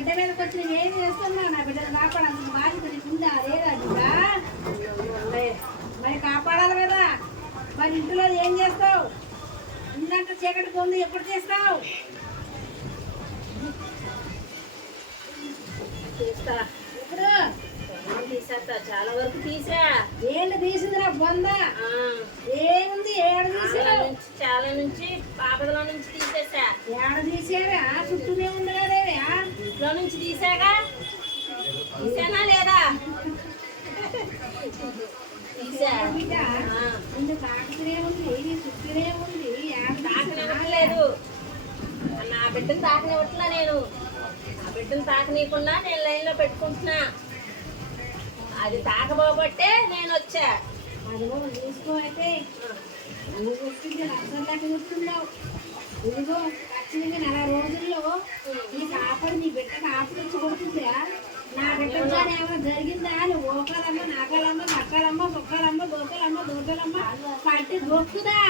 బిడ్డ మీదకి వచ్చి నేను ఏం చేస్తున్నావు? నా బిడ్డను కాపాడాల్సిన బాధ్యత నీకుందా లేదా బిడ్డ? మరి కాపాడాలి కదా. మరి ఇంట్లో ఏం చేస్తావు? ఇందంటే చీకటి పొంది ఎప్పుడు చేస్తావు? తీస్తా ఇప్పుడు తీసేస్తా, చాలా వరకు తీసా. ఏంటి తీసిందిరా బొంద? ఏముంది ఏడ తీసావు? చాలా నుంచి పాపదలో నుంచి తీసేసా. ఏడ తీసారా? చుట్టూనే ఉంది కదేవా? ఇంట్లో నుంచి తీసాగా. తీసానా లేదా? తీసా. బిడ్డ ముందు తాకుతూనే ఉంది, చుట్టూనే ఉంది. తాకనివ్వట్లేదు, నా బిడ్డను తాకనివ్వట్లా. నేను నా బిడ్డను తాకనీయకుండా నేను లైన్లో పెట్టుకుంటున్నా. అది తాకబోబట్టే నేను వచ్చా. అదిగో చూసుకో. అయితే నువ్వు చెప్పింది అర్థం దాకా చెప్తున్నావు. ఇదిగో ఖచ్చితంగా 40 రోజుల్లో నీ కాపడు నీ బిడ్డ కాపడు వచ్చి కొడుతుందా? నా బిడ్డ ఏమైనా జరిగిందా? నువ్వు ఓకాలమ్మ, నాకాలమ్మ, నక్కాలమ్మ, బొక్కాలమ్మ, దోకలమ్మ, దోకలమ్మ పట్టి దొక్కుదా?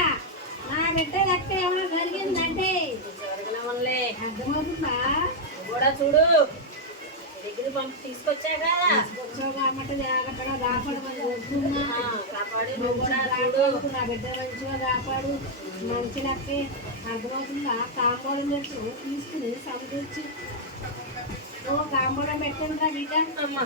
నా బిడ్డ లెక్క ఏమైనా జరిగిందంటే జరగనవల్లే. అర్థమవుతుందా? కూడా చూడు, దగ్గర తీసుకొచ్చా కదా. కాబట్టి జాగ్రత్తగా కాపాడమని వస్తున్నా. కాపాడి నా బిడ్డ మంచిగా కాపాడు. మంచి నక్కి అర్థమవుతుందా? కాంబోడం పెట్టు తీసుకుని సమకూర్చి కాంబోడం పెట్టండి రా బిడ్డ. అమ్మ